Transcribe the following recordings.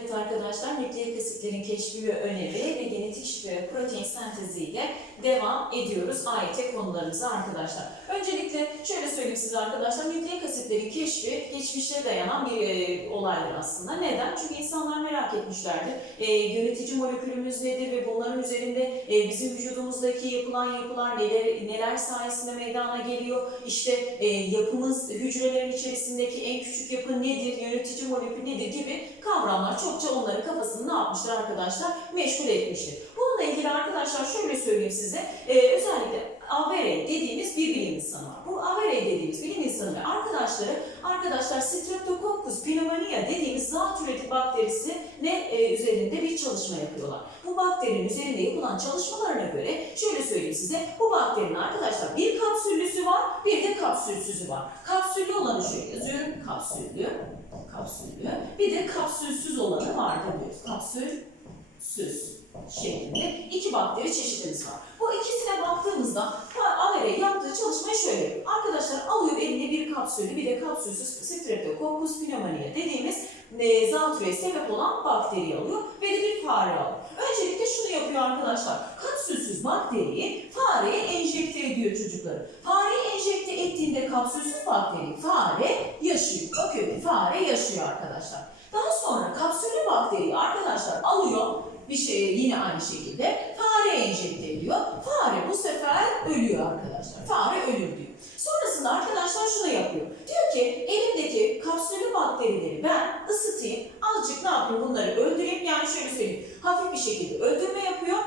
Evet arkadaşlar, nükleik asitlerin keşfi ve önemi ve genetik şifre ve protein senteziyle devam ediyoruz AYT konularımıza arkadaşlar. Öncelikle şöyle söyleyeyim size arkadaşlar, nükleik asitlerin keşfi geçmişe dayanan bir e, olaydır aslında. Neden? Çünkü insanlar merak etmişlerdir. E, yönetici molekülümüz nedir ve bunların üzerinde e, bizim vücudumuzdaki yapılan yapılar neler, neler sayesinde meydana geliyor? İşte e, yapımız, hücrelerin içerisindeki en küçük yapı nedir, yönetici molekül nedir gibi kavramlar çokça onların kafasını ne yapmıştır arkadaşlar? Meşgul etmiştir. Bununla ilgili arkadaşlar şöyle söyleyeyim size, e, özellikle Avere dediğimiz bir bilim insanı var. Bu Avere dediğimiz bilim insanı ve arkadaşları, arkadaşlar Streptococcus pneumonia dediğimiz zatürreti bakterisi ne e, üzerinde bir çalışma yapıyorlar. Bu bakterinin üzerinde yapılan çalışmalarına göre şöyle söyleyeyim size, bu bakterinin arkadaşlar bir kapsüllüsü var, bir de kapsülsüzü var. Kapsüllü olanı şöyle yazıyorum, kapsüllü, kapsüllü, bir de kapsülsüz olanı vardır diyoruz. Kapsülsüz şeklinde iki bakteri çeşidimiz var. Bu ikisine baktığımızda Avere yaptığı çalışmayı şöyle. Arkadaşlar alıyor eline bir kapsüllü bir de kapsülsüz Streptococcus pneumonia dediğimiz e, zatürreye sebep olan bakteriyi alıyor ve de bir fare alıyor. Öncelikle şunu yapıyor arkadaşlar. Kapsülsüz bakteriyi fareye enjekte ediyor çocukları. Fareye enjekte ettiğinde kapsülsüz bakteri fare yaşıyor. Bakıyor fare yaşıyor arkadaşlar. Daha sonra kapsüllü bakteriyi arkadaşlar alıyor bir şey yine aynı şekilde fare enjekte ediyor. Fare bu sefer ölüyor arkadaşlar. Fare ölür diyor. Sonrasında arkadaşlar şunu yapıyor. Diyor ki elimdeki kapsüllü bakterileri ben ısıtayım. Azıcık ne yapayım bunları öldüreyim. Yani şöyle söyleyeyim. Hafif bir şekilde öldürme yapıyor.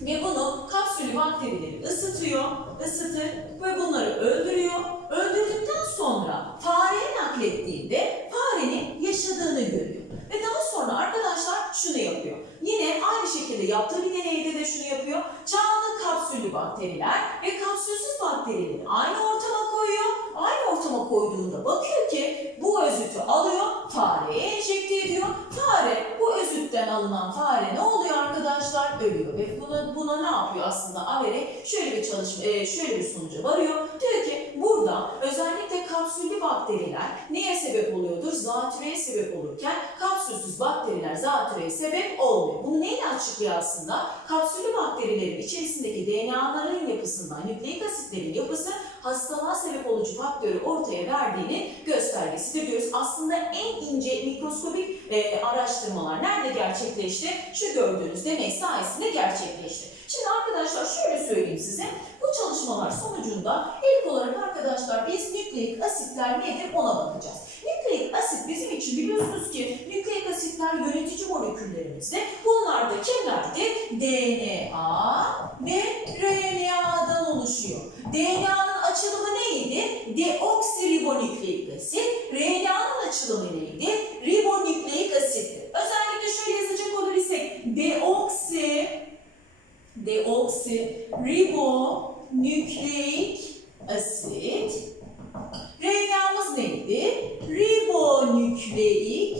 Ve bunu kapsüllü bakterileri ısıtıyor, ısıtır ve bunları öldürüyor. Öldürdükten sonra fareye naklettiğinde farenin yaşadığını görüyor. Ve daha sonra arkadaşlar şunu yapıyor. Yine aynı şekilde yaptığı bir deneyde de şunu yapıyor. Canlı kapsüllü bakteriler ve kapsülsüz bakterileri aynı ortama koyuyor. Aynı ortama koyduğunda bakıyor ki bu özütü alıyor, fareye enjekte ediyor. Fare, bu özütten alınan fare ne oluyor arkadaşlar? Ölüyor. Ve buna, buna ne yapıyor aslında Avere? Şöyle bir çalışma, e, şöyle bir sonuca varıyor. Diyor ki burada özellikle kapsüllü bakteriler neye sebep oluyordur? Zatürreye sebep olurken kapsülsüz bakteriler zatürreye sebep olmuyor. Bunu neyle açıklıyor aslında? Kapsüllü bakterilerin içerisindeki DNA'ların yapısından nükleik asitlerin yapısı hastalığa sebep olucu faktörü ortaya verdiğini göstergesidir diyoruz. Aslında en ince mikroskobik e, araştırmalar nerede gerçekleşti? Şu gördüğünüz deney sayesinde gerçekleşti. Şimdi arkadaşlar şöyle söyleyeyim size. Bu çalışmalar sonucunda ilk olarak arkadaşlar biz nükleik asitler nedir ona bakacağız. Nükleik asit bizim için biliyorsunuz ki nükleik asitler yönetici moleküllerimizde. Bunlar da kimlerdi? DNA ve RNA'dan oluşuyor. DNA'nın açılımı neydi? Deoksiribonükleik asit. RNA'nın açılımı neydi? Ribonükleik asitti. Özellikle şöyle yazacak olursak deoksi deoksi ribonükleik asit. RNA'mız neydi? Ribonükleik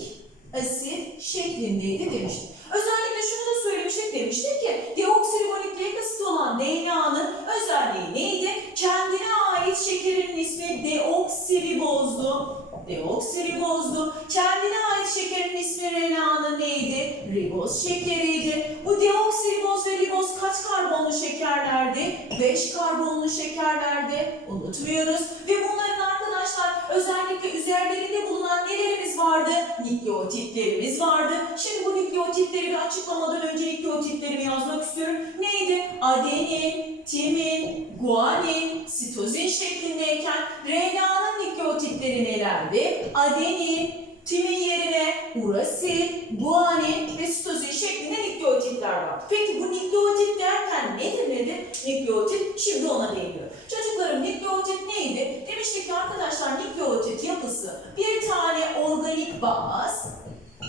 asit şeklindeydi demiştik. Özellikle şunu da söylemiştik demiştik ki deoksiribonükleik asit olan DNA'nın özelliği neydi? Kendine ait şekerin ismi deoksiribozdu. Deoksiribozdu. Kendine ait şekerin ismi RNA'nın neydi? Riboz şekeriydi. Bu deoksiriboz ve riboz kaç karbonlu şekerlerdi? 5 karbonlu şekerlerdi. Unutmuyoruz. Ve bunların arkadaşlar özellikle üzerlerinde bulunan nelerimiz vardı? Nükleotitlerimiz vardı. Şimdi bu nükleotitleri bir açıklamadan önce nükleotitlerimi yazmak istiyorum. Neydi? Adenin, timin, guanin, sitozin şeklindeyken RNA'nın nükleotitleri nelerdi? Adenin, timin yerine urasil, guanin ve sitozin şeklinde nükleotitler var. Peki bu nükleotit derken nedir nedir? Nükleotit şimdi ona değiniyorum. Çocuklarım nükleotit neydi? Demiştik ki arkadaşlar nükleotit yapısı bir tane organik baz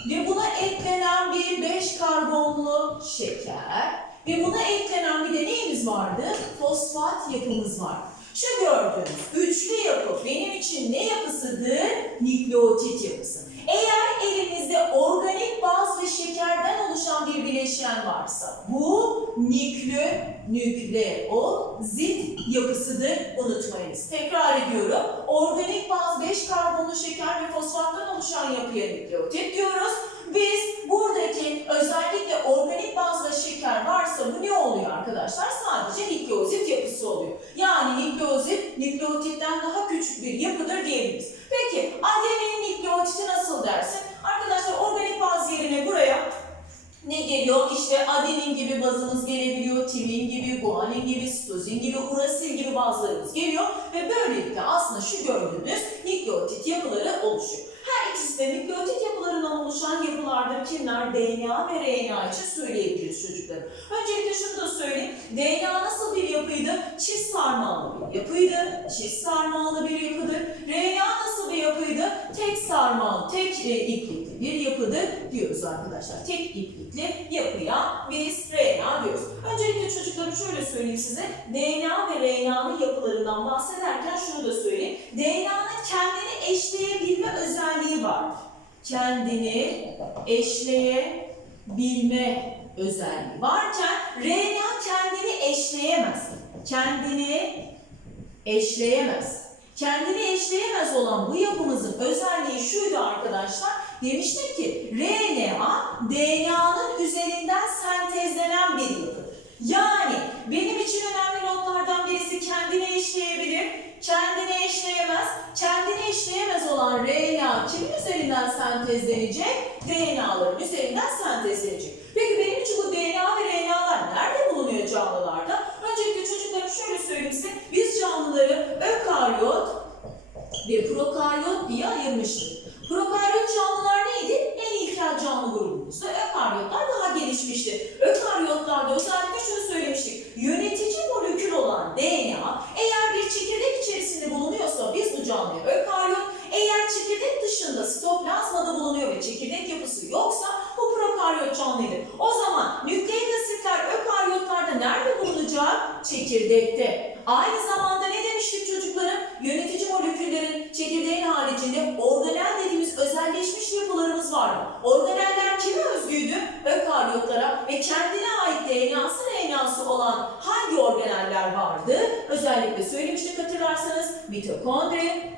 ve buna eklenen bir 5 karbonlu şeker ve buna eklenen bir de neyimiz vardı? Fosfat yapımız var. Şu gördüğünüz üçlü yapı benim için ne yapısıdır? Nükleotit yapısı. Eğer nükleozit yapısıdır unutmayınız. Tekrar ediyorum. Organik baz 5 karbonlu şeker ve fosfattan oluşan yapıya nükleotit diyoruz. Biz buradaki özellikle organik bazda şeker varsa bu ne oluyor arkadaşlar? Sadece nükleozit yapısı oluyor. Yani nükleozit nükleotitten daha küçük bir yapıdır diyebiliriz. Peki ADN'nin nükleotiti nasıl dersin? Arkadaşlar organik baz yerine buraya gibi bazımız gelebiliyor, timin gibi, guanin gibi, sitozin gibi, urasil gibi bazılarımız geliyor ve böylelikle aslında şu gördüğünüz nükleotit yapıları oluşuyor. Her ikisi de nükleotit yapılarından oluşan yapılardır. Kimler? DNA ve RNA için söyleyebiliriz çocuklarım. Öncelikle şunu da söyleyeyim. DNA nasıl bir yapıydı? Çift sarmallı bir yapıydı. Çift sarmallı bir yapıdır. RNA yapıydı? Tek sarmal, tek e, iplikli bir yapıdır diyoruz arkadaşlar. Tek iplikli yapıya biz RNA diyoruz. Öncelikle çocuklarım şöyle söyleyeyim size. DNA ve RNA'nın yapılarından bahsederken şunu da söyleyeyim. DNA'nın kendini eşleyebilme özelliği var. Kendini eşleyebilme özelliği varken RNA kendini eşleyemez. Kendini eşleyemez. Kendini eşleyemez olan bu yapımızın özelliği şuydu arkadaşlar. Demiştik ki RNA DNA'nın üzerinden sentezlenen bir yapıdır. Yani benim için önemli notlardan birisi kendini eşleyebilir, kendini eşleyemez. Kendini eşleyemez olan RNA kimin üzerinden sentezlenecek? DNA'ların üzerinden sentezlenecek. Peki benim için bu DNA ve RNA'lar nerede bulunuyor canlılarda? Öncelikle çocuklarım şöyle söyleyeyim size. Biz canlıları ökaryot ve prokaryot diye ayırmıştık. Prokaryot canlılar neydi? En ilkel canlı grubumuzda. Ökaryotlar daha gelişmişti. Ökaryotlarda özellikle şunu söylemiştik. Yönetici molekül olan DNA eğer bir çekirdek içerisinde bulunuyorsa biz bu canlıya ökaryot, eğer çekirdek dışında sitoplazmada bulunuyor ve çekirdek yapısı yoksa bu prokaryot canlıydı. O zaman nükleik asitler ökaryotlarda nerede bulunacak? Çekirdekte. Aynı zamanda ne demiştik çocuklarım? Yönetici moleküllerin çekirdeğin haricinde organel dediğimiz özelleşmiş yapılarımız var. Organeller kime özgüydü? Ökaryotlara ve kendine ait DNA'sı RNA'sı olan hangi organeller vardı? Özellikle söylemiştik hatırlarsanız mitokondri,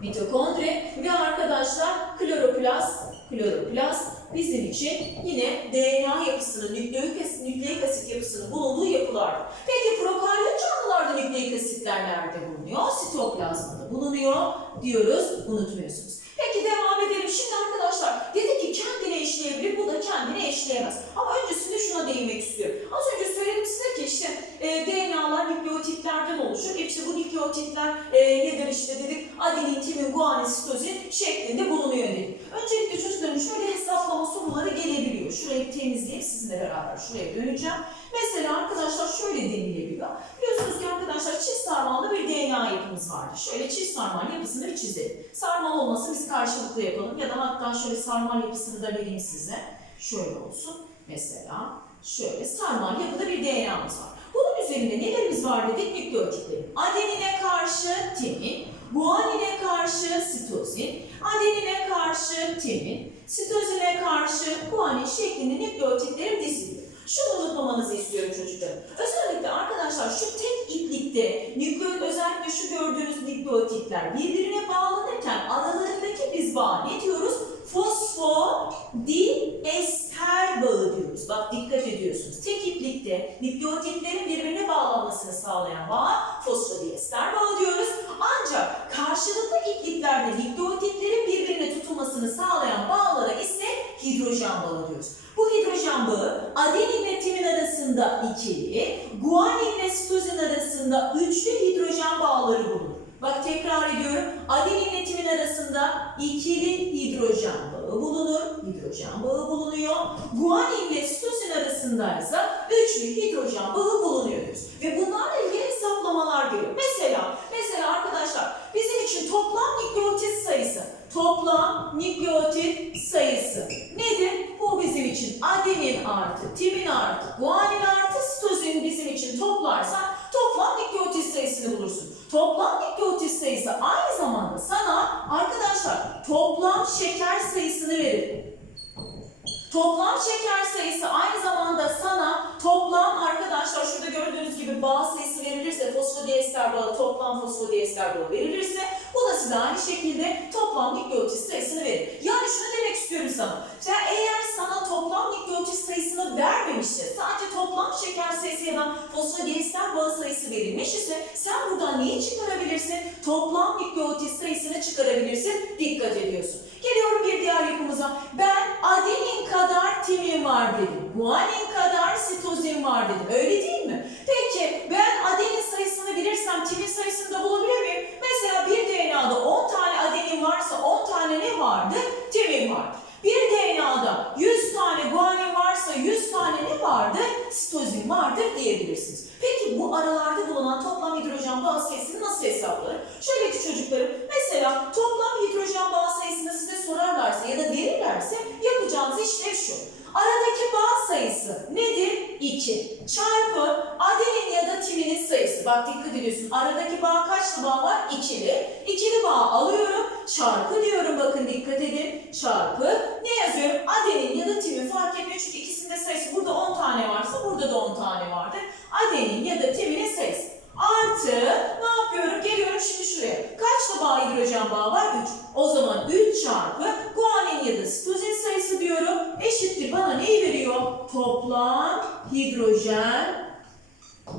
mitokondri ve arkadaşlar kloroplast, kloroplast bizim için yine DNA yapısının, nükleik asit, nükleik asit yapısının bulunduğu yapılar. Peki prokaryot canlılarda nükleik asitler nerede bulunuyor? Sitoplazmada bulunuyor diyoruz, unutmuyorsunuz. Peki devam edelim. Şimdi arkadaşlar dedi ki kendini eşleyebilir, bu da kendini eşleyemez. Ama öncesinde şuna değinmek istiyorum. Az önce söyledim size ki işte e, DNA'lar nükleotitlerden oluşur. E işte bu nükleotitler e, nedir işte dedik adenin, timin, guanin, sitozin şeklinde bulunuyor dedik. Öncelikle çocukların şöyle hesaplama soruları gelebiliyor. Şurayı temizleyip sizinle beraber şuraya döneceğim. Mesela arkadaşlar şöyle denilebiliyor. Biliyorsunuz ki arkadaşlar çift sarmallı bir DNA yapımız vardı. Şöyle çift sarmal yapısını bir çizelim. Sarmal olması biz karşılıklı yapalım ya da hatta şöyle sarmal yapısını da vereyim size. Şöyle olsun. Mesela şöyle sarmal yapıda bir DNA'mız var. Bunun üzerinde nelerimiz var dedik? Nükleotitlerim. Adenine karşı timin, guanine karşı sitozin, adenine karşı timin, sitozine karşı guanin şeklinde nükleotitlerim diziliyor. Şunu unutmamanızı istiyorum çocuklarım. Özellikle arkadaşlar şu tek iplikte nükleot özellikle şu gördüğünüz nükleotitler birbirine bağlanırken aralarındaki biz bağ ne diyoruz? Fosfodiester bağı diyoruz. Bak dikkat ediyorsunuz. Tek iplikte nükleotitlerin birbirine bağlanmasını sağlayan bağ fosfodiester bağı diyoruz. Ancak karşılıklı ipliklerde nükleotitlerin birbirine tutulmasını sağlayan bağlara ise hidrojen bağı diyoruz. Bu hidrojen bağı adeninle timin arasında ikili, guaninle sitozin arasında üçlü hidrojen bağları bulunur. Bak tekrar ediyorum. Adeninle timin arasında ikili hidrojen bağı bulunur. Hidrojen bağı bulunuyor. Guaninle sitozin arasında ise üçlü hidrojen bağı bulunuyor diyoruz. Ve bunlarla ilgili hesaplamalar geliyor. Mesela, mesela arkadaşlar bizim için toplam nükleotit sayısı, toplam nükleotit sayısı nedir? Bizim için adenin artı, timin artı, guanin artı, sitozin bizim için toplarsan toplam nükleotit sayısını bulursun. Toplam nükleotit sayısı aynı zamanda sana arkadaşlar toplam şeker sayısını verir. Toplam şeker sayısı aynı zamanda sana toplam arkadaşlar şurada gördüğünüz gibi bağ sayısı verilirse fosfodiester bağı toplam fosfodiester bağı verilirse bu da size aynı şekilde toplam nükleotit sayısını verir. Yani şunu demek istiyorum sana. Ya eğer sana toplam nükleotit sayısını vermemişse sadece toplam şeker sayısı ya da fosfodiester bağı sayısı verilmiş ise sen buradan neyi çıkarabilirsin? Toplam nükleotit sayısını çıkarabilirsin. Dikkat ediyorsun. Geliyorum bir diğer yapımıza. Ben adenin kadar var dedim. Guanin kadar sitozin var dedim. Öyle değil mi? Peki ben adenin sayısını bilirsem timin sayısını da bulabilir miyim? Mesela bir DNA'da 10 tane adenin varsa 10 tane ne vardı? Timin vardı. Bir DNA'da 100 tane guanin varsa 100 tane ne vardı? Sitozin vardır diyebilirsiniz. Peki bu aralarda bulunan toplam hidrojen bağ sayısını nasıl hesaplarım? Şöyle ki çocuklarım, mesela toplam hidrojen bağ sayısını size sorarlarsa ya da verirlerse yapacağınız işlev şu. Aradaki bağ sayısı nedir? 2. Çarpı adenin ya da timinin sayısı. Bak dikkat ediyorsun. Aradaki bağ kaçlı bağ var? İkili. İkili bağ alıyorum. Çarpı diyorum. Bakın dikkat edin. Çarpı. Ne yazıyorum? Adenin ya da timin fark etmiyor. Çünkü ikisinde sayısı burada 10 tane varsa burada da 10 tane vardır. Adenin ya da timinin sayısı. Artı ne yapıyorum? Geliyorum şimdi şuraya. Kaçlı bağ hidrojen bağı var? 3. O zaman 3 çarpı guanin ya da sitozin sayısı diyorum. Eşittir bana neyi veriyor? Toplam hidrojen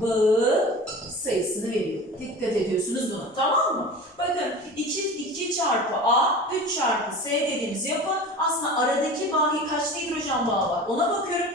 bağı sayısını veriyor. Dikkat ediyorsunuz buna tamam mı? Bakın 2, 2 çarpı A, 3 çarpı S dediğimiz yapı aslında aradaki bağı kaçlı hidrojen bağı var ona bakıyorum.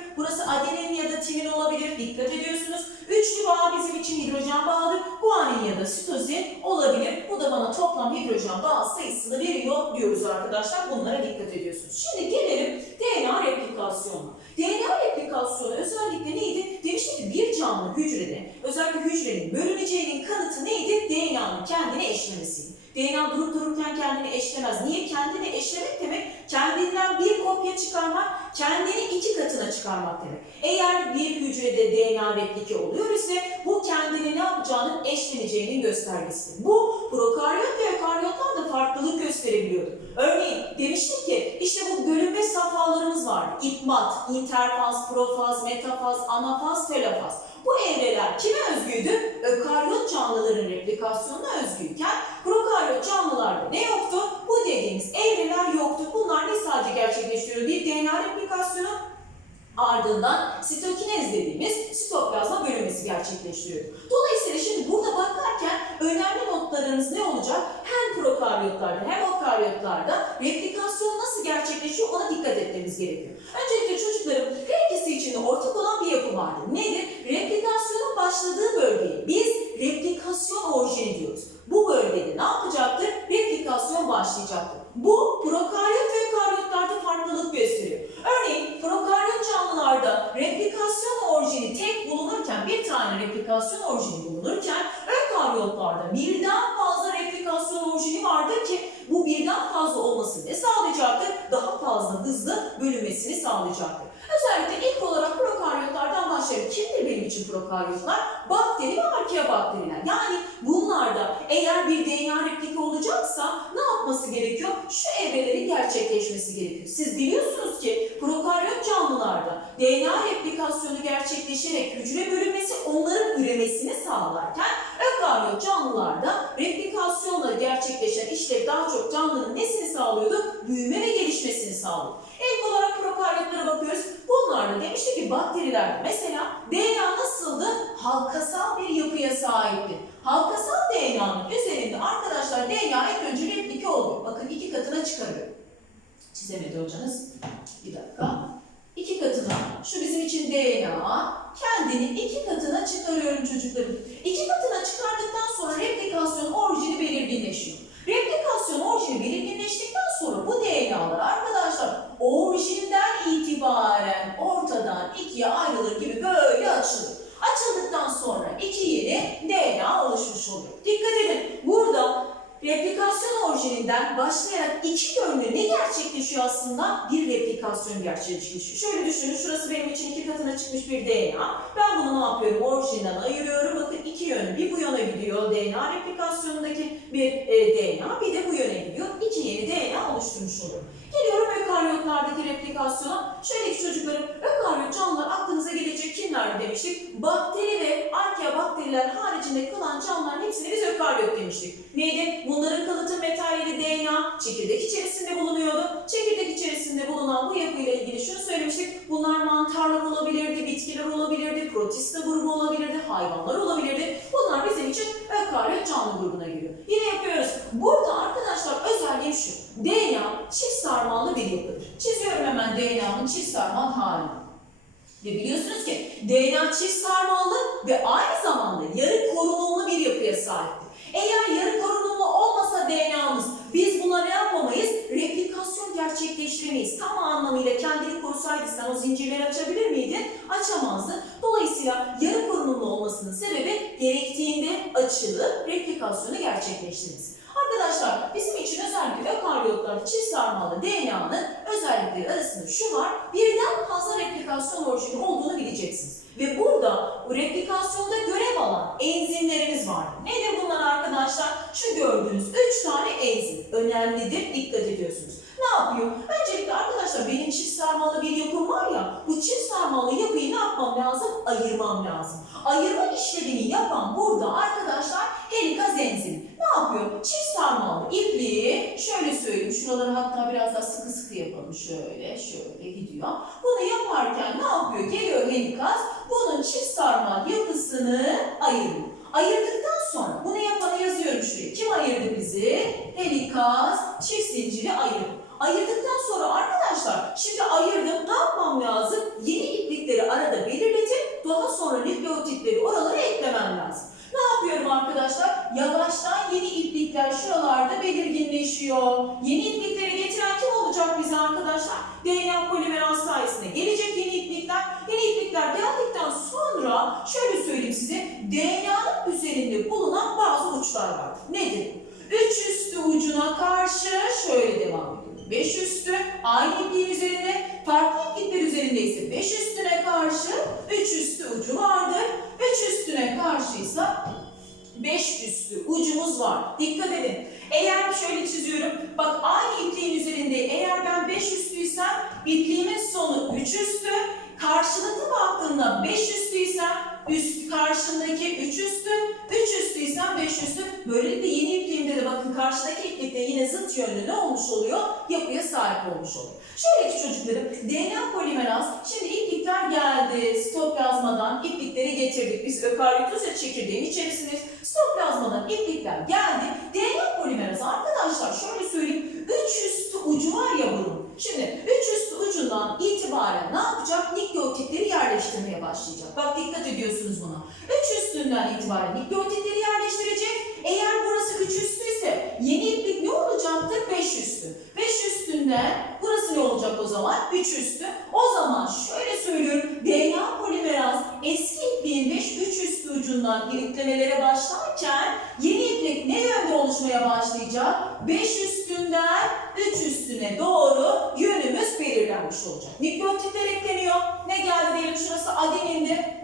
Burası adenin ya da timin olabilir. Dikkat ediyorsunuz. Üçlü bağ bizim için hidrojen bağıdır. Guanin ya da sitozin olabilir. Bu da bana toplam hidrojen bağ sayısını veriyor diyoruz arkadaşlar. Bunlara dikkat ediyorsunuz. Şimdi gelelim DNA replikasyonuna. DNA replikasyonu özellikle neydi? Demiştik ki bir canlı hücrede özellikle hücrenin bölüneceğinin kanıtı neydi? DNA'nın kendine eşlemesiydi. DNA durup dururken kendini eşlemez. Niye? Kendini eşlemek demek kendinden bir kopya çıkarmak, kendini iki katına çıkarmak demek. Eğer bir hücrede DNA replike oluyor ise bu kendini ne yapacağının eşleneceğinin göstergesi. Bu prokaryot ve ökaryotlar da farklılık gösterebiliyordu. Örneğin demiştik ki işte bu bölünme safhalarımız var. İpmat, interfaz, profaz, metafaz, anafaz, telafaz. Bu evreler kime özgüydü? Ökaryot canlıların replikasyonuna özgüyken prokaryot canlılarda ne yoktu? Bu dediğimiz evreler yoktu. Bunlar ne sadece gerçekleştiriyor? Bir DNA replikasyonu ardından sitokinez dediğimiz sitoplazma bölünmesi gerçekleştiriyor. Dolayısıyla şimdi burada bakarken önemli notlarınız ne olacak? Hem prokaryotlarda hem okaryotlarda replikasyon nasıl gerçekleşiyor ona dikkat etmemiz gerekiyor. Öncelikle çocuklarım her ikisi için de ortak olan bir yapı vardır. Nedir? Replikasyonun başladığı bölgeyi biz replikasyon orijini diyoruz. Bu bölgede ne yapacaktır? Replikasyon başlayacaktır. Bu prokaryot ve ökaryotlarda farklılık gösteriyor. Örneğin prokaryot canlılarda replikasyon orijini tek bulunurken bir tane replikasyon orijini bulunurken ökaryotlarda birden fazla replikasyon orijini vardır ki bu birden fazla olması ne sağlayacaktır? Daha fazla hızlı bölünmesini sağlayacaktır. Özellikle ilk olarak prokaryotlardan başlayalım. Kimdir benim için prokaryotlar? Bakteri ve arkeobakteriler. Yani bunlarda eğer bir DNA replike olacaksa ne yapması gerekiyor? Şu evrelerin gerçekleşmesi gerekiyor. Siz biliyorsunuz ki prokaryot canlılarda DNA replikasyonu gerçekleşerek hücre bölünmesi onların üremesini sağlarken ökaryot canlılarda replikasyonla gerçekleşen işlev daha çok canlının nesini sağlıyordu? Büyüme ve gelişmesini sağlıyordu. İlk olarak prokaryotlara bakıyoruz. Bunlarda demiştik ki bakterilerde mesela DNA nasıldı? Halkasal bir yapıya sahipti. Halkasal DNA'nın üzerinde arkadaşlar DNA ilk önce replike oluyor. Bakın iki katına çıkarıyor. Çizemedi hocanız. Bir dakika. İki katına, şu bizim için DNA, kendini iki katına çıkarıyorum çocuklarım. İki katına çıkardıktan sonra replikasyon orijini belirginleşiyor. Replikasyon orijini belirginleştikten sonra bu DNA'lar arkadaşlar orijinden itibaren ortadan ikiye ayrılır gibi böyle açılır. Açıldıktan sonra iki yeni DNA oluşmuş oluyor. Dikkat edin burada replikasyon orijininden başlayarak iki yönlü ne gerçekleşiyor aslında? Bir replikasyon gerçekleşiyor. Şöyle düşünün şurası benim için iki katına çıkmış bir DNA. Ben bunu ne yapıyorum? Orijinden ayırıyorum. Bakın iki yönlü. Bir bu yana gidiyor DNA replikasyonundaki bir e, DNA. Bir de bu yöne gidiyor. İki yeni DNA oluşturmuş oluyor. Geliyorum ökaryotlardaki replikasyona. Şöyle ki çocuklarım, ökaryot canlılar aklınıza gelecek kimler demiştik? Bakteri ve arkeobakteriler haricinde kalan canlıların hepsine biz ökaryot demiştik. Neydi? Bunların kalıtı materyali DNA çekirdek içerisinde bulunuyordu. Çekirdek içerisinde bulunan bu yapıyla ilgili şunu söylemiştik. Bunlar mantarlar olabilirdi, bitkiler olabilirdi, protista grubu olabilirdi, hayvanlar olabilirdi. Bunlar bizim için ökaryot canlı grubuna giriyor. Yine yapıyoruz. Burada özelliğim şu. DNA çift sarmallı bir yapıdır. Çiziyorum hemen DNA'nın çift sarmal halini. Ve biliyorsunuz ki DNA çift sarmallı ve aynı zamanda yarı korunumlu bir yapıya sahiptir. Eğer yarı korunumlu olmasa DNA'mız biz buna ne yapamayız? Replikasyon gerçekleştiremeyiz. Tam anlamıyla kendini korusaydı sen o zincirleri açabilir miydin? Açamazdın. Dolayısıyla yarı korunumlu olmasının sebebi gerektiğinde açılıp replikasyonu gerçekleştirmesi. Arkadaşlar bizim için özellikle ökaryotlarda çift sarmalı DNA'nın özellikleri arasında şu var. Birden fazla replikasyon orijini olduğunu bileceksiniz. Ve burada bu replikasyonda görev alan enzimlerimiz var. Nedir bunlar arkadaşlar? Şu gördüğünüz 3 tane enzim. Önemlidir, dikkat ediyorsunuz. Ne yapıyor? Öncelikle arkadaşlar benim çift sarmalı bir yapım var ya, bu çift sarmalı yapıyı ne yapmam lazım? Ayırmam lazım. Ayırma işlemini yapan burada arkadaşlar helikaz enzimi. Ne yapıyor? Çift sarmalı ipliği şöyle söyleyeyim. Şuraları hatta biraz daha sıkı sıkı yapalım. Şöyle, şöyle gidiyor. Bunu yaparken ne yapıyor? Geliyor helikaz. Bunun çift sarmal yapısını ayırıyor. Ayırdıktan sonra bunu yapanı yazıyorum şuraya. Kim ayırdı bizi? Helikaz çift zinciri ayırdı. Ayırdıktan sonra arkadaşlar şimdi ayırdım ne yapmam lazım? Yeni iplikleri arada belirletip daha sonra nükleotitleri oralara eklemem lazım. Ne yapıyorum arkadaşlar? Yavaştan yeni iplikler şuralarda belirginleşiyor. Yeni iplikleri getiren kim olacak bize arkadaşlar? DNA polimeraz sayesinde gelecek yeni iplikler. Yeni iplikler geldikten sonra 2, 3 üstü. 3 üstüysen 5 üstü. Böylelikle yeni ipliğimde de bakın karşıdaki iplikte yine zıt yönlü ne olmuş oluyor? Yapıya sahip olmuş oluyor. Şöyle ki çocuklarım DNA polimeraz şimdi iplikler geldi. Stop yazmadan iplikleri getirdik. Biz ökaryotozya çekirdeğin içerisindeyiz. Stop yazmadan iplikler geldi. DNA polimeraz arkadaşlar şöyle söyleyeyim. 3 üstü ucu var ya bunun. Şimdi 3 üstü ucundan itibaren ne yapacak? Nik yerleştirmeye başlayacak. Bak dikkat ediyorsunuz buna. 3 üstünden itibaren nükleotitleri yerleştirecek. Eğer burası 3 üstüyse yeni iplik ne olacaktır? 5 üstü. 5 üstünden burası ne olacak o zaman? 3 üstü. O zaman şöyle söylüyorum. DNA polimeraz eski ipliğin 5 3 üstü ucundan iliklemelere başlarken yeni oluşmaya başlayacak? 5 üstünden 3 üstüne doğru yönümüz belirlenmiş olacak. Nükleotitler ekleniyor. Ne geldi diyelim şurası adenindi.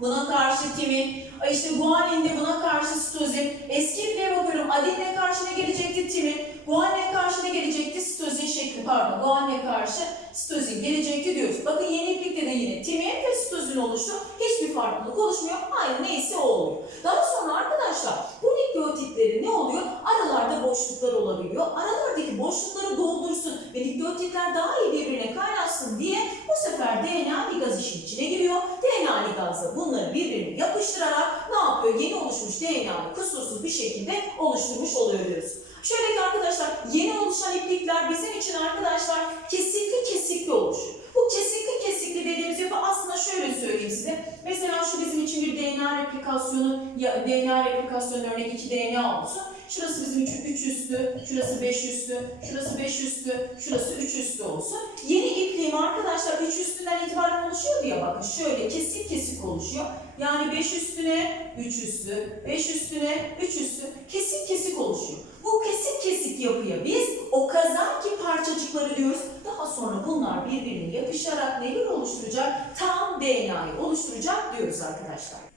Buna karşı timin, işte guaninde buna karşı sitozin. Eski ipliğe bakıyorum. Adenine karşı ne gelecekti timin? Guanine karşı ne gelecekti? Sitozin şekli pardon. Guanine karşı sitozin gelecekti diyoruz. Bakın yeni iplikte de yine timin ve sitozin oluştu. Hiçbir farklılık oluşmuyor. Aynı neyse o oluyor. Daha sonra arkadaşlar bu nükleotitleri ne oluyor? Aralarda boşluklar olabiliyor. Aralardaki boşlukları doldursun ve nükleotitler daha iyi birbirine kaynaşsın diye bu sefer DNA ligaz işin içine giriyor. DNA ligazla bunları birbirine yapıştırarak ne yapıyor? Yeni oluşmuş DNA'yı kusursuz bir şekilde oluşturmuş oluyor diyoruz. Şöyle ki arkadaşlar yeni oluşan iplikler bizim için arkadaşlar kesikli kesikli oluşuyor. Bu kesikli kesikli dediğimiz yapı aslında şöyle söyleyeyim size. Mesela şu bizim için bir DNA replikasyonu, ya DNA replikasyonu örnek 2 DNA olsun. Şurası bizim için 3 üstü, şurası 5 üstü, şurası 5 üstü, şurası 3 üstü olsun. Yeni ipliğim arkadaşlar 3 üstünden itibaren oluşuyordu ya bakın şöyle kesik kesik oluşuyor. Yani 5 üstüne 3 üstü, 5 üstüne 3 üstü kesik kesik oluşuyor. Bu kesik kesik yapıya biz o kazanki parçacıkları diyoruz. Daha sonra bunlar birbirine yapışarak neler oluşturacak? Tam DNA'yı oluşturacak diyoruz arkadaşlar.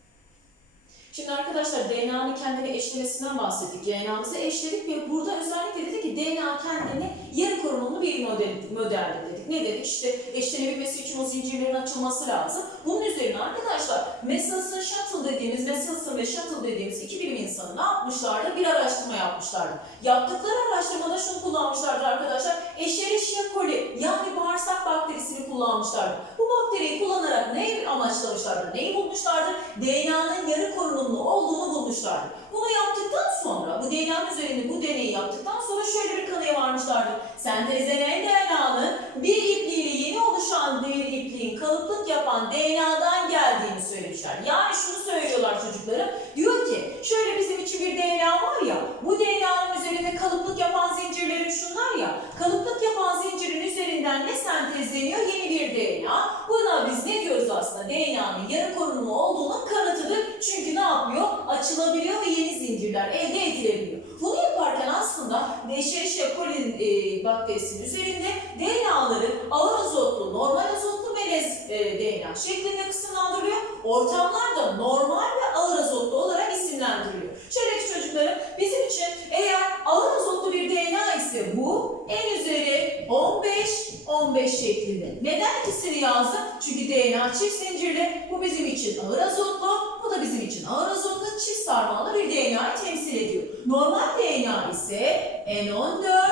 Şimdi arkadaşlar DNA'nın kendini eşlemesinden bahsettik. DNA'mızı eşledik ve burada özellikle dedik ki DNA kendini yarı korunumlu bir model, model dedik. Ne dedik? İşte eşlenebilmesi için o zincirlerin açılması lazım. Bunun üzerine arkadaşlar Messelson Shuttle dediğimiz, Messelson ve Shuttle dediğimiz iki bilim insanı ne yapmışlardı? Bir araştırma yapmışlardı. Yaptıkları araştırmada şunu kullanmışlardı arkadaşlar. Escherichia coli yani bağırsak bakterisini kullanmışlardı. Bu bakteriyi kullanarak neyi amaçlamışlardı? Neyi bulmuşlardı? DNA'nın yarı korunumlu olduğunu bulmuşlardı. Bunu yaptıktan sonra, bu DNA'nın üzerinde bu deneyi yaptıktan sonra şöyle bir kanıya varmışlardır. Sentezlenen DNA'nın bir ipliğiyle yeni oluşan bir ipliğin kalıplık yapan DNA'dan geldiğini söylemişler. Yani şunu söylüyorlar çocuklara. Diyor ki şöyle bizim için bir DNA var ya bu DNA'nın üzerinde kalıplık yapan zincirlerin şunlar ya kalıplık yapan zincirin üzerinden ne sentezleniyor? Yeni bir DNA. Buna biz ne diyoruz aslında? DNA yarı korunumlu olduğunun kanıtıdır. Çünkü ne yapıyor? Açılabiliyor ve yeni zincirler elde edilebiliyor. Bunu yaparken aslında Escherichia coli e, bakterisinin üzerinde DNA'ları ağır azotlu, normal azotlu, melez e, DNA şeklinde kısımlandırılıyor. Ortamlar da normal ve ağır azotlu olarak isimlendiriliyor. Şöyle ki çocuklarım bizim için eğer ağır azotlu bir DNA ise bu en üzeri 15 15 şeklinde. Neden ikisini yazdım? Çünkü DNA çift zincirli. Bu bizim için ağır azotlu, bu da bizim için ağır azotlu çift sarmalı bir DNA'yı temsil ediyor. Normal DNA ise N14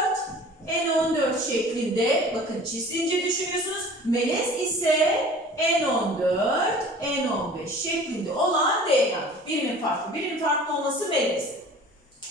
N14 şeklinde bakın çift zincir düşünüyorsunuz. Melez ise N14, N15 şeklinde olan DNA. Birinin farklı, birinin farklı olması melez.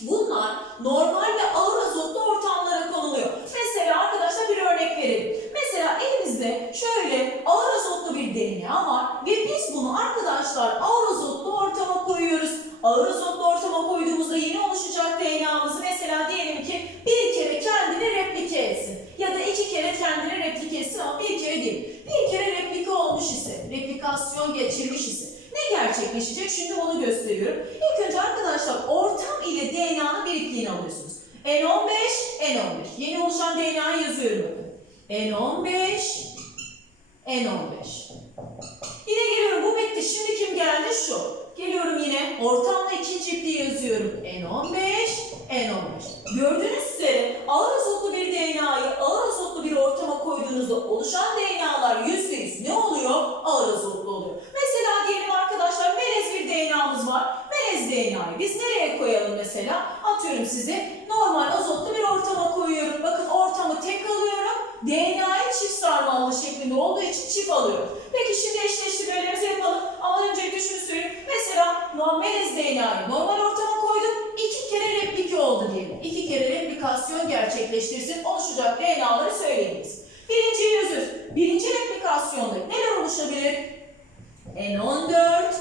Bunlar normal ve ağır azotlu ortamlara konuluyor. Mesela arkadaşlar bir örnek verelim. Mesela elimizde şöyle ağır azotlu bir DNA var ve biz bunu arkadaşlar ağır azotlu ortama koyuyoruz. Ağır azotlu ortama koyduğumuzda yeni oluşacak DNA'mızı mesela diyelim ki bir kere kendini replike etsin. Ya da iki kere kendini replike etsin ama bir kere değil. Bir kere replike olmuş ise, replikasyon geçirmiş ise ne gerçekleşecek? Şimdi onu gösteriyorum. İlk önce arkadaşlar ortam ile DNA'nın birikliğini alıyorsunuz. N15, N15. Yeni oluşan DNA'yı yazıyorum bakın. N15, N15. Yine geliyorum bu bitti. Şimdi kim geldi? Şu. Geliyorum yine ortamla ikinci ipliği yazıyorum. N15, N15. Gördüğünüz üzere ağır azotlu bir DNA'yı ağır azotlu bir ortama koyduğunuzda oluşan DNA'lar %100 ne oluyor? Ağır azotlu oluyor. Mesela diyelim arkadaşlar melez bir DNA'mız var. Melez DNA'yı biz nereye koyalım mesela? Atıyorum size normal azotlu bir ortama koyuyorum. Bakın ortamı tek alıyorum. Şeklinde olduğu için çift alıyorum. Peki şimdi eşleştirmelerimizi yapalım. Ama öncelikle şunu söyleyeyim. Mesela melez DNA'yı normal ortama koydum. İki kere replike oldu diyelim. İki kere replikasyon gerçekleştirsin. Oluşacak DNA'ları söyleyiniz. Birinciyi yazıyoruz. Birinci replikasyonda neler oluşabilir? N14,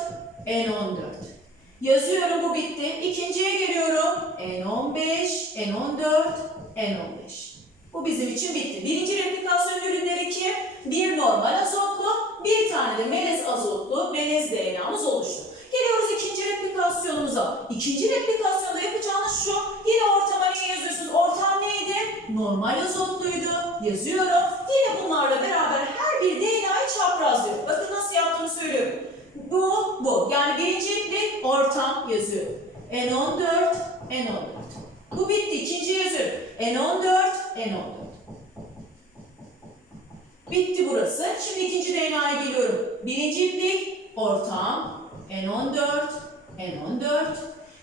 N14. Yazıyorum bu bitti. İkinciye geliyorum. N15, N14, N15. Bu bizim için bitti. Birinci replikasyon ürünleri kim? Bir normal azotlu, bir tane de melez azotlu, melez DNA'mız oluştu. Geliyoruz ikinci replikasyonumuza. İkinci replikasyonda yapacağınız şu. Yine ortama ne yazıyorsunuz? Ortam neydi? Normal azotluydu. Yazıyorum. Yine bunlarla beraber her bir DNA'yı çaprazlıyorum. Bakın nasıl yaptığımı söylüyorum. Bu, bu. Yani birinci iplik ortam yazıyorum. N14, N14. Bu bitti. İkinci yazıyorum. N14, N14. Bitti burası. Şimdi ikinci DNA'ya geliyorum. Birinci iplik ortam. N14, N14.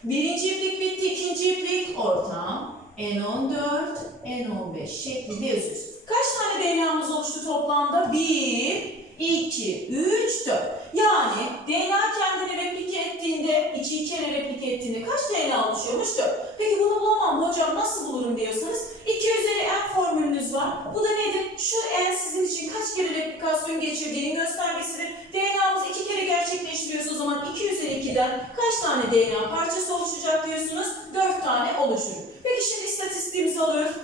Birinci iplik bitti. ikinci iplik ortam. N14, N15 şeklinde yazıyoruz. Kaç tane DNA'mız oluştu toplamda? 1, 2, 3, 4. Yani DNA kendini replike ettiğinde, 2 kere replike ettiğinde kaç DNA oluşuyormuş? 4. Peki bunu bulamam hocam nasıl bulurum diyorsanız 2 üzeri n formülünüz var. Bu da nedir? Şu n sizin için kaç kere replikasyon geçirdiğinin göstergesidir. DNA'mız 2 kere gerçekleştiriyorsa o zaman 2 üzeri 2'den kaç tane DNA parçası oluşacak diyorsunuz? 4 tane oluşur. Peki şimdi istatistiğimizi alıyoruz.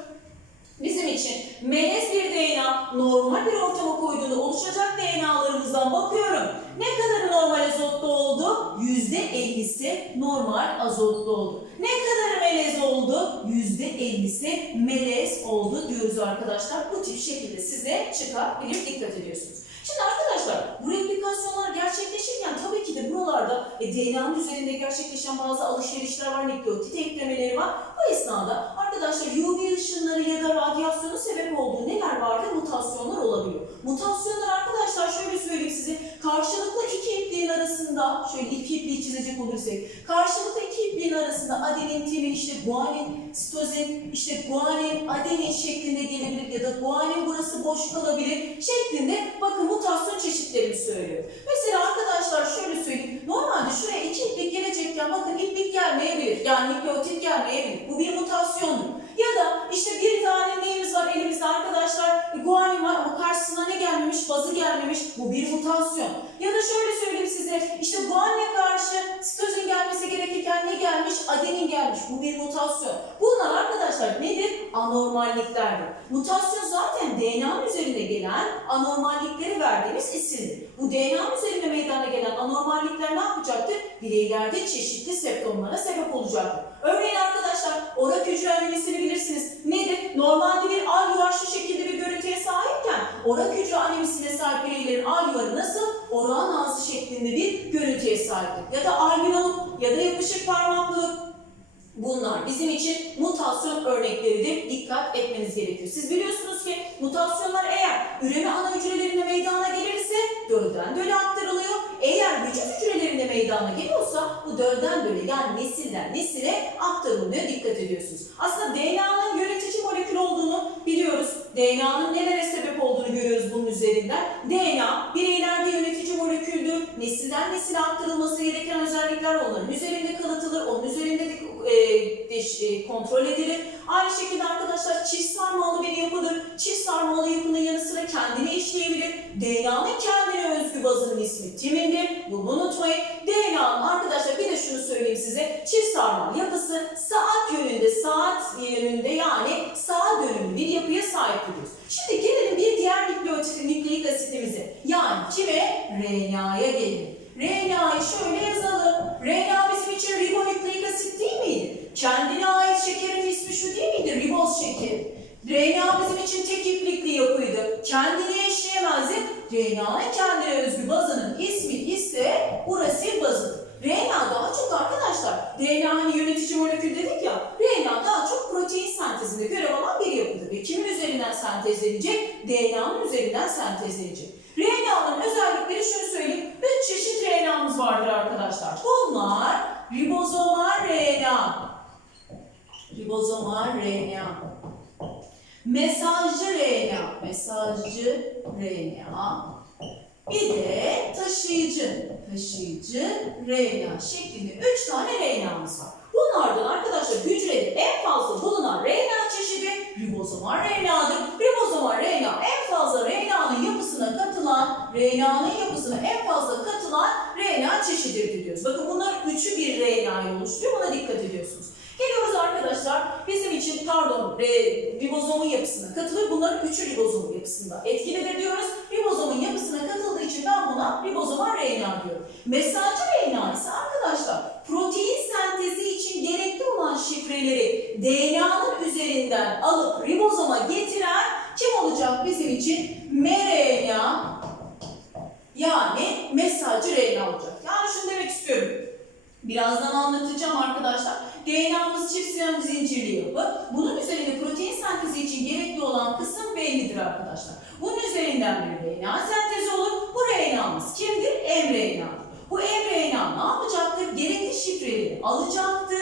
Bizim için melez bir DNA normal bir ortama koyduğunda oluşacak DNA'larımızdan bakıyorum. Ne kadar normal azotlu oldu? %50'si normal azotlu oldu. Ne kadar melez oldu? %50'si melez oldu diyoruz arkadaşlar. Bu tip şekilde size çıkabilir dikkat ediyorsunuz. Şimdi arkadaşlar bu replikasyonlar gerçekleşirken tabii de buralarda e, DNA'nın üzerinde gerçekleşen bazı alışverişler var, nükleotit eklemeleri var. Bu esnada arkadaşlar UV ışınları ya da radyasyonun sebep olduğu neler vardır? Mutasyonlar olabiliyor. Mutasyonlar arkadaşlar şöyle söyleyeyim size karşılıklı iki ipliğin arasında şöyle iki ipliği çizecek olursak karşılıklı iki ipliğin arasında adenin, timin, işte guanin, sitozin, işte guanin, adenin şeklinde gelebilir ya da guanin burası boş kalabilir şeklinde bakın mutasyon çeşitlerini söylüyor. Mesela arkadaşlar şöyle söyleyeyim. Normalde şuraya iki iplik gelecekken bakın iplik gelmeyebilir. Yani nükleotit gelmeyebilir. Bu bir mutasyondur. Ya da işte bir tane neyimiz var elimizde arkadaşlar? Guanin var ama karşısına ne gelmemiş? Fazı gelmemiş. Bu bir mutasyon. Ya da şöyle söyleyeyim size. işte guanine karşı sitozin gelmesi gerekirken ne gelmiş? Adenin gelmiş. Bu bir mutasyon. Bunlar arkadaşlar nedir? Anormalliklerdir. Mutasyon zaten DNA'nın üzerinde gelen anormallikleri verdiğimiz isimdir. Bu DNA'nın üzerinde meydana gelen anormallikler ne yapacaktır? Bireylerde çeşitli septomlara sebep olacaktır. Örneğin arkadaşlar orak hücre bilirsiniz. Nedir? Normalde bir al yuvar şekilde bir görüntüye sahipken orak hücre anemisine sahip bireylerin al yuvarı nasıl? Orağın ağzı şeklinde bir görüntüye sahiptir. Ya da albinoluk ya da yapışık parmaklılık Bunlar bizim için mutasyon örnekleridir. Dikkat etmeniz gerekiyor. Siz biliyorsunuz ki mutasyonlar eğer üreme ana hücrelerinde meydana gelirse dölden döle aktarılıyor. Eğer vücut hücrelerinde meydana geliyorsa bu dölden döle yani nesilden nesile aktarılmıyor. Dikkat ediyorsunuz. Aslında DNA'nın yönetici molekül olduğunu biliyoruz. DNA'nın nelere sebep olduğunu görüyoruz bunun üzerinden. DNA bireylerde yönetici moleküldür. Nesilden nesile aktarılması gereken özellikler onların üzerinde kalıtılır. Onun üzerinde de, e, e, kontrol edilir. Aynı şekilde arkadaşlar çift sarmalı bir yapıdır. Çift sarmalı yapının yanı sıra kendini işleyebilir. DNA'nın kendine özgü bazının ismi timindir. Bunu unutmayın. DNA'nın arkadaşlar bir de şunu söyleyeyim size. Çift sarmal yapısı saat yönünde, saat yönünde yani sağa dönümlü bir yapıya sahip diyoruz. Şimdi gelelim bir diğer nükleotit, nükleik asitimize. Yani kime? RNA'ya gelelim. RNA'yı şöyle yazalım. RNA bizim için ribonükleik asit değil miydi? Kendine ait şekerin ismi şu değil miydi? Riboz şekeri. RNA bizim için tek iplikli yapıydı. Kendini eşleyemezdi. RNA'nın kendine özgü bazının ismi ise urasil bazı. RNA daha çok arkadaşlar, RNA hani yönetici molekül dedik ya, RNA daha çok protein sentezinde görev alan bir yapıdır. Ve kimin üzerinden sentezlenecek? DNA'nın üzerinden sentezlenecek. RNA'nın özellikleri şunu söyleyeyim. Çeşit RNA'mız vardır arkadaşlar. Bunlar ribozomal RNA. Ribozomal RNA. Mesajcı RNA. Mesajcı RNA. Bir de taşıyıcı. Taşıyıcı RNA şeklinde üç tane RNA'mız var. Çeşidi ribozomal RNA'dır. Ribozomal RNA en fazla RNA'nın yapısına katılan, RNA'nın yapısına en fazla katılan RNA çeşididir diyoruz. Bakın bunlar üçü bir RNA'yı oluşturuyor. Buna dikkat ediyorsunuz. Geliyoruz arkadaşlar bizim için pardon e, ribozomun yapısına katılıyor. Bunların üçü ribozomun yapısında etkilidir diyoruz. Ribozomun yapısına katıldığı için ben buna ribozomal RNA diyorum. Mesajcı RNA ise arkadaşlar protein sentezi için gerekli olan şifreleri DNA'nın üzerinden alıp ribozoma getiren kim olacak bizim için? mRNA yani mesajcı RNA olacak. Yani şunu demek istiyorum. Birazdan anlatacağım arkadaşlar. DNA'mız çift zincirli yapı. Bunun üzerinde protein sentezi için gerekli olan kısım bellidir arkadaşlar. Bunun üzerinden bir DNA sentezi olur. Bu RNA'mız kimdir? mRNA'dır. Bu mRNA ne yapacaktır? Gerekli şifreleri alacaktır.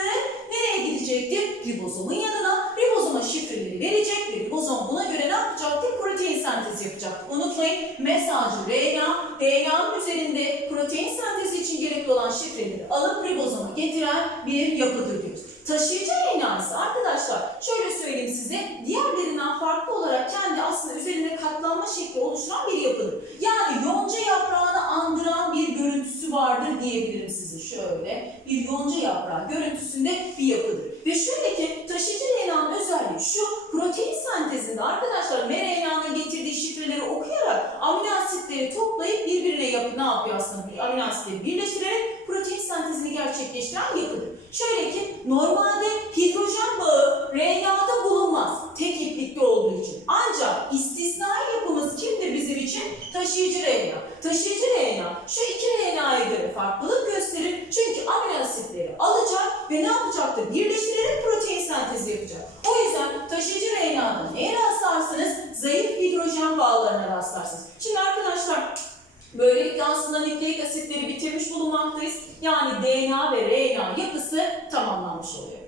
Nereye gidecektir? Ribozomun yanına. Ribozoma şifreleri verecek ve ribozom buna göre ne yapacaktır? Protein sentezi yapacak. Unutmayın mesajı RNA, DNA'nın üzerinde protein sentezi için gerekli olan şifreleri alıp ribozoma getiren bir yapıdır diyoruz. Taşıyıcı RNA arkadaşlar şöyle söyleyeyim size diğerlerinden farklı olarak kendi aslında üzerinde katlanma şekli oluşturan bir yapıdır. Yani yonca yaprağını andıran bir görüntüsü vardır diyebilirim size şöyle. Bir yonca yaprağı görüntüsünde bir yapıdır. Ve şöyle ki taşıyıcı RNA'nın özelliği şu protein sentezinde arkadaşlar mRNA'nın getirdiği şifreleri okuyarak amino asitleri toplayıp birbirine yapı ne yapıyor aslında? Amino asitleri birleştirerek protein sentezini gerçekleştiren yapıdır. Şöyle ki normalde hidrojen bağı RNA'da bulunmaz. Tek iplikli olduğu için. Ancak istisnai yapımız kimdir bizim için? Taşıyıcı RNA. Taşıyıcı RNA şu iki RNA'ya göre farklılık gösterir. Çünkü amino asitleri alacak ve ne yapacaktır? Birleştirerek protein sentezi yapacak. O yüzden taşıyıcı RNA'da neye rastlarsınız? Zayıf hidrojen bağlarına rastlarsınız. Şimdi arkadaşlar Böylelikle aslında nükleik asitleri bitirmiş bulunmaktayız. Yani DNA ve RNA yapısı tamamlanmış oluyor.